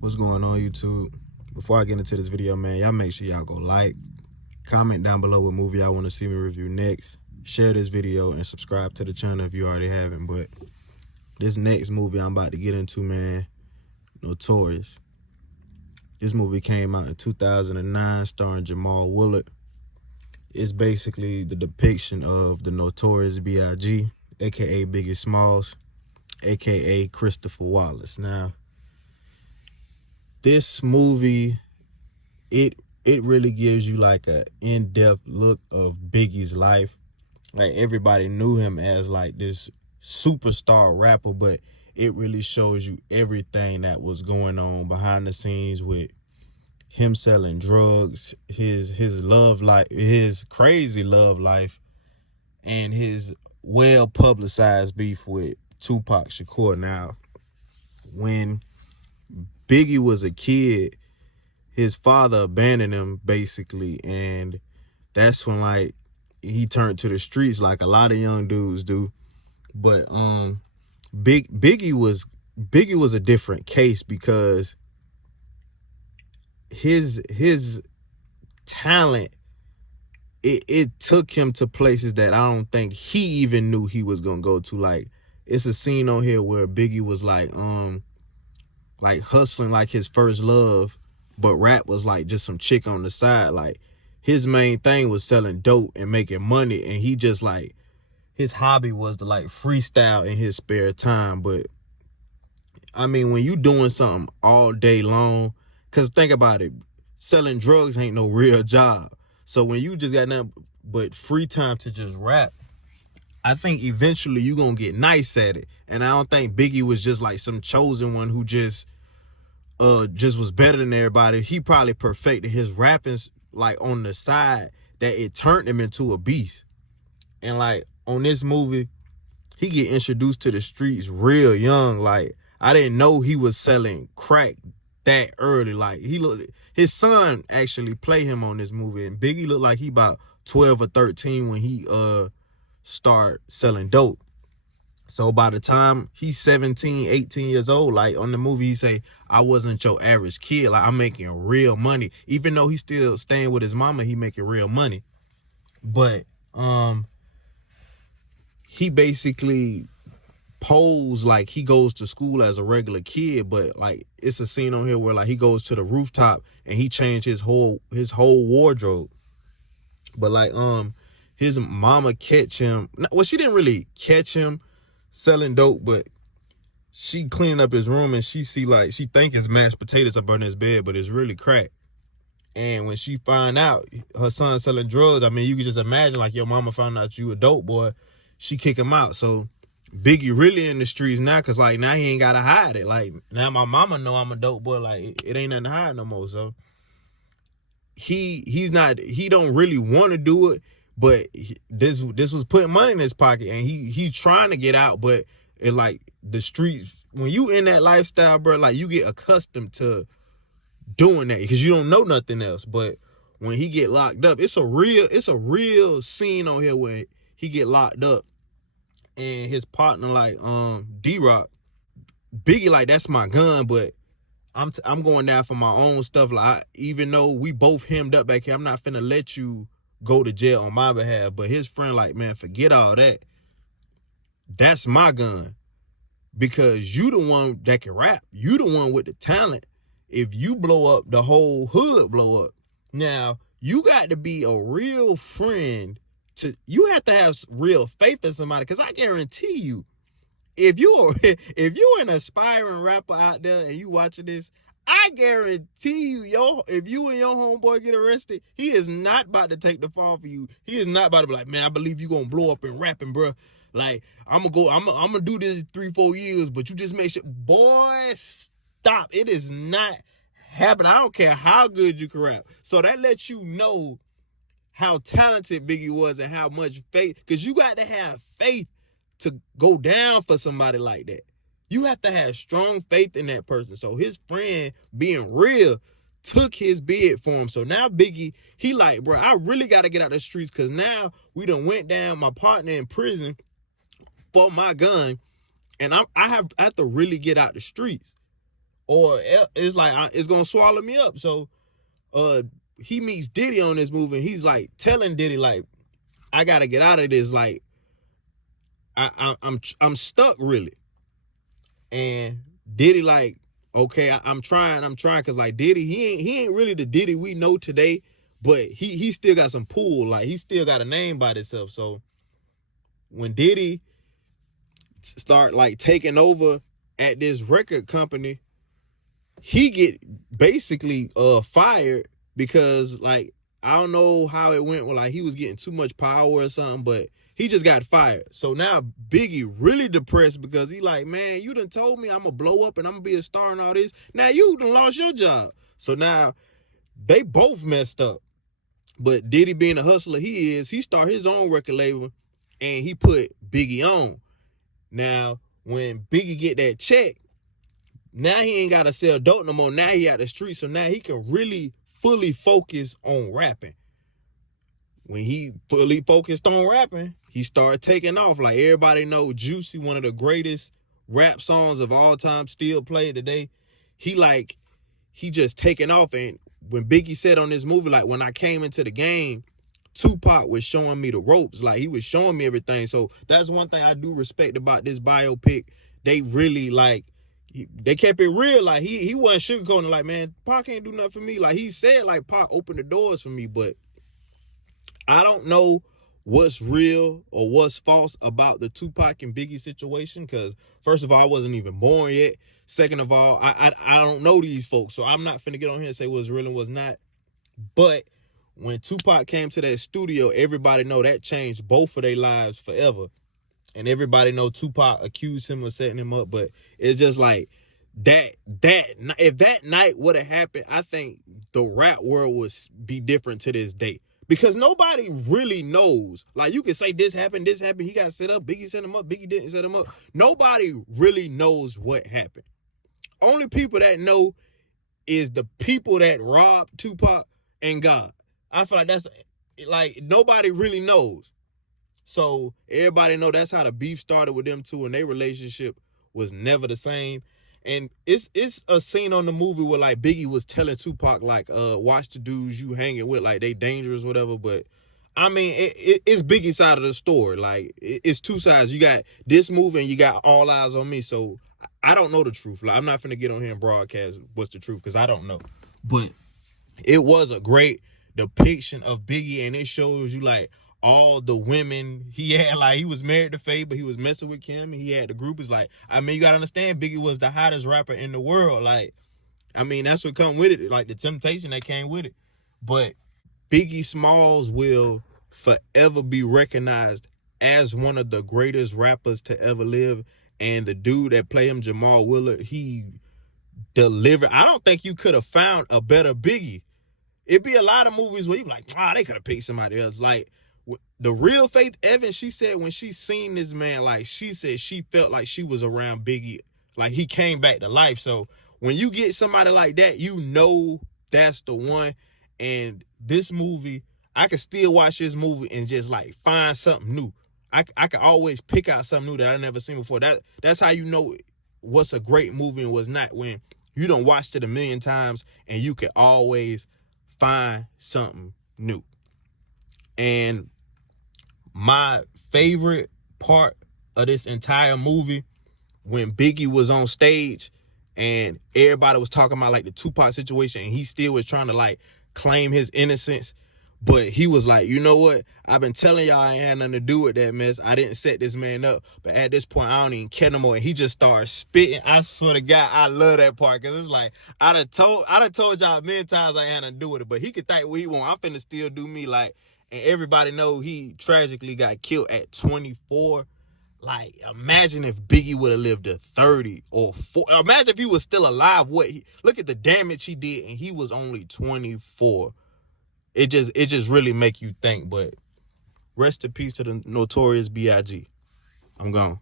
What's going on, YouTube? Before I get into this video, man, y'all make sure y'all go like, comment down below what movie y'all want to see me review next, share this video, and subscribe to the channel if you already haven't. But this next movie I'm about to get into, man, Notorious. This movie came out in 2009, starring Jamal Willard. It's basically the depiction of the Notorious B.I.G., aka Biggie Smalls, aka Christopher Wallace. Now, this movie, it really gives you like a in-depth look of Biggie's life. Like, everybody knew him as like this superstar rapper, but it really shows you everything that was going on behind the scenes with him selling drugs, his love life, his crazy love life, and his well-publicized beef with Tupac Shakur. Now, when Biggie was a kid, his father abandoned him basically, and that's when like he turned to the streets like a lot of young dudes do. But Biggie was a different case because his talent, it took him to places that I don't think he even knew he was gonna go to. Like, it's a scene on here where Biggie was like hustling like his first love, but rap was like just some chick on the side. Like, his main thing was selling dope and making money, and he just like, his hobby was to like freestyle in his spare time. But I mean, when you doing something all day long, because think about it, selling drugs ain't no real job. So when you just got nothing but free time to just rap, I think eventually you gonna get nice at it. And I don't think Biggie was just like some chosen one who just was better than everybody. He probably perfected his rapping like on the side that it turned him into a beast. And like on this movie, he get introduced to the streets real young. Like, I didn't know he was selling crack that early. Like, his son actually played him on this movie, and Biggie looked like he about 12 or 13 when he start selling dope. So by the time he's 17, 18 years old, like on the movie, he say, I wasn't your average kid. Like, I'm making real money. Even though he's still staying with his mama, he making real money. But he basically posed like he goes to school as a regular kid, but like it's a scene on here where like he goes to the rooftop and he changed his whole wardrobe. But like his mama catch him. Well, she didn't really catch him selling dope, but she cleaning up his room and she see like, she think it's mashed potatoes up on his bed, but it's really crack. And when she find out her son selling drugs, I mean, you can just imagine like your mama found out you a dope boy, she kick him out. So Biggie really in the streets now, cause like now he ain't gotta hide it. Like, now my mama know I'm a dope boy. Like, it ain't nothing to hide no more. So he don't really want to do it, but this was putting money in his pocket, and he's trying to get out. But it like the streets, when you in that lifestyle, bro, like you get accustomed to doing that because you don't know nothing else. But when he get locked up, it's a real scene on here where he get locked up, and his partner like D-Rock, Biggie like, that's my gun, but I'm going down for my own stuff. Like, even though we both hemmed up back here, I'm not finna let you go to jail on my behalf. But his friend like, man, forget all that. That's my gun, because you the one that can rap. You the one with the talent. If you blow up, the whole hood blow up. Now, you got to be a real friend. You have to have real faith in somebody, because I guarantee you, if you're an aspiring rapper out there and you watching this, I guarantee you, if you and your homeboy get arrested, he is not about to take the fall for you. He is not about to be like, man, I believe you gonna blow up in rapping, bro. Like, I'm gonna do this 3-4 years, but you just make sure. Boy, stop. It is not happening. I don't care how good you can rap. So that lets you know how talented Biggie was and how much faith, because you got to have faith to go down for somebody like that. You have to have strong faith in that person. So his friend, being real, took his bid for him. So now Biggie, he like, bro, I really got to get out the streets, because now we done went down my partner in prison for my gun, and I have to really get out the streets. or it's like it's gonna swallow me up. So he meets Diddy on this movie, and he's like telling Diddy like, I gotta get out of this. Like I'm stuck really. And Diddy like, okay, I'm trying, cause like Diddy, he ain't really the Diddy we know today, but he still got some pull, like he still got a name by himself. So when Diddy start like taking over at this record company, he get basically fired because like I don't know how it went, like he was getting too much power or something, but he just got fired. So now Biggie really depressed because he like, man, you done told me I'm gonna blow up and I'm gonna be a star and all this. Now you done lost your job. So now they both messed up. But Diddy being the hustler he start his own record label and he put Biggie on. Now, when Biggie get that check, now he ain't gotta sell dope no more. Now he out the street, so now he can really fully focus on rapping. When he fully focused on rapping, he started taking off. Like everybody know Juicy, one of the greatest rap songs of all time, still played today. He just taking off. And when Biggie said on this movie, like when I came into the game, Tupac was showing me the ropes. Like he was showing me everything. So that's one thing I do respect about this biopic. They really like, they kept it real. Like he wasn't sugarcoating like, man, Pac ain't do nothing for me. Like he said like Pac opened the doors for me, but I don't know what's real or what's false about the Tupac and Biggie situation, because first of all, I wasn't even born yet. Second of all, I don't know these folks, so I'm not finna get on here and say what's real and what's not. But when Tupac came to that studio, everybody know that changed both of their lives forever. And everybody know Tupac accused him of setting him up, but it's just like that if that night would have happened, I think the rap world would be different to this day. Because nobody really knows. Like you can say this happened, he got set up, Biggie set him up, Biggie didn't set him up. Nobody really knows what happened. Only people that know is the people that robbed Tupac and God. I feel like that's like nobody really knows. So everybody know that's how the beef started with them two, and their relationship was never the same. And it's a scene on the movie where like Biggie was telling Tupac like, watch the dudes you hanging with, like they dangerous, whatever. But I mean, it's Biggie's side of the story. Like it's two sides. You got this movie and you got All Eyes on Me. So I don't know the truth. Like I'm not finna get on here and broadcast what's the truth because I don't know. But it was a great depiction of Biggie, and it shows you like all the women he had. Like he was married to Faye, but he was messing with Kim, and he had the group. Is like, I mean, you gotta understand, Biggie was the hottest rapper in the world. Like, I mean, that's what come with it, like the temptation that came with it. But Biggie Smalls will forever be recognized as one of the greatest rappers to ever live. And the dude that played him, Jamal Willard, he delivered. I don't think you could have found a better Biggie. It'd be a lot of movies where you be like, they could have picked somebody else. Like the real Faith Evans, she said when she seen this man, like she said she felt like she was around Biggie, like he came back to life. So when you get somebody like that, you know that's the one. And this movie, I could still watch this movie and just like find something new. I could always pick out something new that I never seen before. That's how you know what's a great movie and what's not, when you done watched it a million times and you can always find something new. And my favorite part of this entire movie, when Biggie was on stage and everybody was talking about like the Tupac situation, and he still was trying to like claim his innocence, but he was like, you know what? I've been telling y'all I ain't had nothing to do with that mess. I didn't set this man up, but at this point I don't even care no more. And he just started spitting. I swear to God, I love that part, because it's like I done told y'all many times I ain't had nothing to do with it, but he could think what he want. I'm finna still do me. Like, and everybody know he tragically got killed at 24. Like, imagine if Biggie would have lived to 30 or 40. Imagine if he was still alive. Look at the damage he did, and he was only 24. It just really make you think. But rest in peace to the Notorious B.I.G. I'm gone.